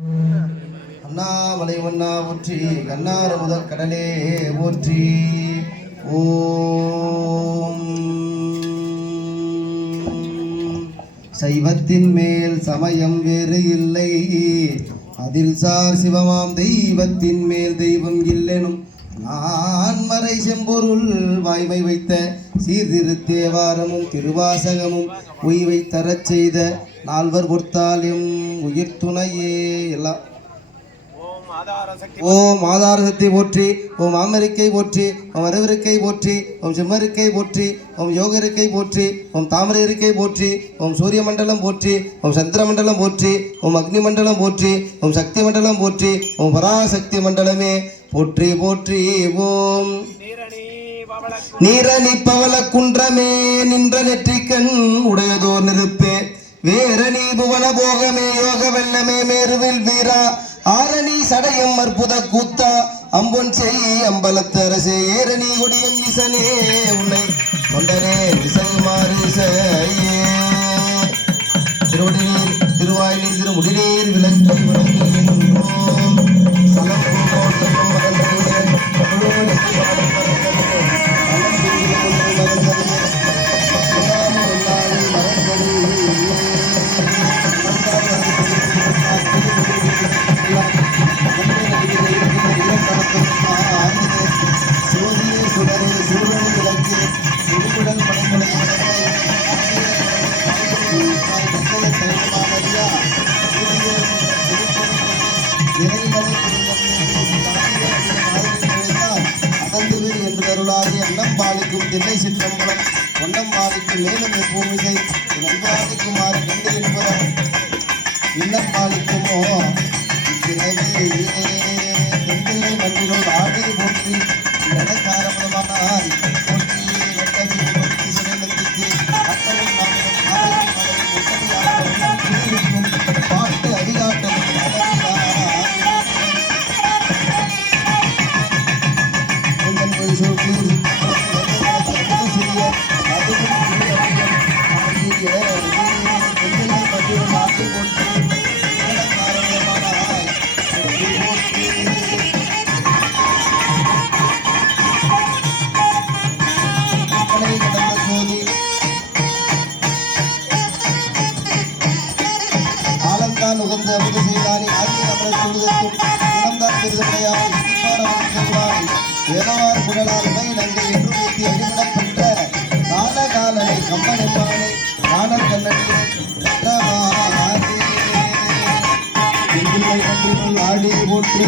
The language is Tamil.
அண்ணாமலை வண்ணா போற்றி, கண்ணார முதற் கடலே போற்றி. ஓம் சைவத்தின் மேல் சமயம் வேறு இல்லை, அதில் சார் சிவமாம் தெய்வத்தின் மேல் தெய்வம் இல்லெனும் நான் மறை செம்பொருள் வாய்மை வைத்த சீர்திருத்தேவாரமும் திருவாசகமும் உய்வை தரச் செய்த நால்வர் பொறுத்தாலும் உயிர் துணையே எல்லாம். ஓம் ஆதார சக்தி போற்றி, ஓம் ஆமரிக்கை போற்றி, ஓம் அரவிருக்கை போற்றி, ஓம் செம்மருக்கை போற்றி, ஓம் யோக இருக்கை போற்றி, ஓம் தாமரை இருக்கை போற்றி, ஓம் சூரிய மண்டலம் போற்றி, ஓம் சந்திர மண்டலம் போற்றி, ஓம் அக்னி மண்டலம் போற்றி, ஓம் சக்தி மண்டலம் போற்றி, ஓம் பராசக்தி மண்டலமே போற்றி போற்றி. ஓம் நீரணி பவள குன்றமே நின்ற நெற்றிக்கண் உடையதோர் நெருப்பே, வேரணி புவன போகமே யோக வெள்ளமே மேருவில் வீரா, ஆரணி சடையம் அற்புத கூத்தா, அம்பொன் செய் அம்பலத்தரசே, ஏரணி கொடியன் ஈசனே உன்னை கொண்டனே விசல்மாறு செய்யே. திருவடிநீர் திருவாயினீர் திருமுடிநீர் விளக்கை வணங்குகின்றோம். அன்னம் பாலிக்கும் தில்லை சிற்றம்பலம் ஒன்னம் பாலிக்கும் மேலும் எப்பூமிசை நண்பாலிக்குமாறு கண்டு என்பதும் இன்னம் பாலிக்குமோ தென்பிள்ளை மன்றினோடு ஆடி போற்றி நடக்காரமான போற்றி வெட்டவி போற்றி சிறைமத்திக்கு அட்டவும் பாட்டு அதிகாட்டம் உகந்த அமுது செய்தானே ஆகிய அவரை சொல்வதற்கும் குணம்தான் பெருதமையால் வேதவார் குடலால் மை நங்கை என்று வைத்து அடிபடப்பட்ட காலகாலனை கம்மன் என்பவனை காணல் கண்ணடியை ஆடி போற்றி